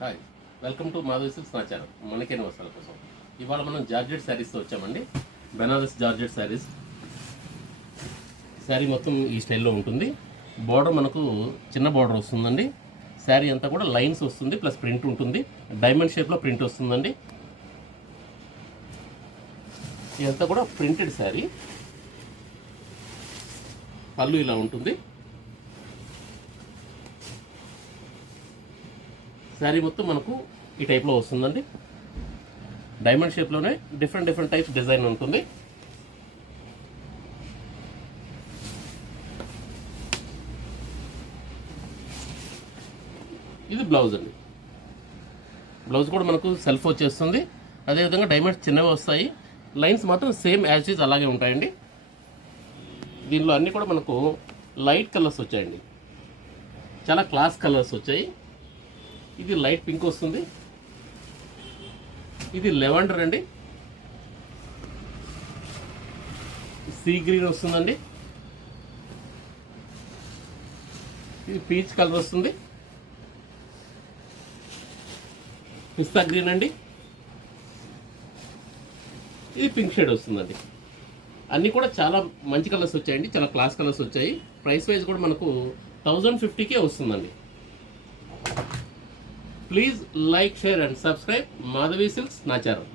Hi, welcome to Madhavi silks నా channel. మనకైన వస్త్రాల కోసం ఇవాళ మనం జార్జెట్ శారీస్తో వచ్చామండి. బెనారస్ జార్జెట్ శారీస్. శారీ మొత్తం ఈ స్టైల్లో ఉంటుంది. బార్డర్ మనకు చిన్న బార్డర్ వస్తుందండి. శారీ అంతా కూడా లైన్స్ వస్తుంది, ప్లస్ ప్రింట్ ఉంటుంది. డైమండ్ షేప్లో ప్రింట్ వస్తుందండి. ఇదంతా కూడా ప్రింటెడ్ శారీ. పళ్ళు ఇలా ఉంటుంది. శారీ మొత్తం మనకు ఈ టైప్లో వస్తుందండి. డైమండ్ షేప్లోనే డిఫరెంట్ టైప్స్ డిజైన్ ఉంటుంది. ఇది బ్లౌజ్ అండి. బ్లౌజ్ కూడా మనకు సెల్ఫ్ వచ్చేస్తుంది. అదేవిధంగా డైమండ్స్ చిన్నవి వస్తాయి. లైన్స్ మాత్రం సేమ్ యాజ్ ఈజ్ అలాగే ఉంటాయండి. దీనిలో అన్నీ కూడా మనకు లైట్ కలర్స్ వచ్చాయండి. చాలా క్లాస్ కలర్స్ వచ్చాయి. ఇది లైట్ పింక్ వస్తుంది. ఇది లెవెండర్ అండి. సీ గ్రీన్ వస్తుందండి. ఇది పీచ్ కలర్ వస్తుంది. పిస్తా గ్రీన్ అండి. ఇది పింక్ షేడ్ వస్తుందండి. అన్నీ కూడా చాలా మంచి కలర్స్ వచ్చాయండి. చాలా క్లాస్ కలర్స్ వచ్చాయి. ప్రైస్ వైజ్ కూడా మనకు 1050కే వస్తుందండి. Please like, share and subscribe Madhavi Silks నా ఛానల్.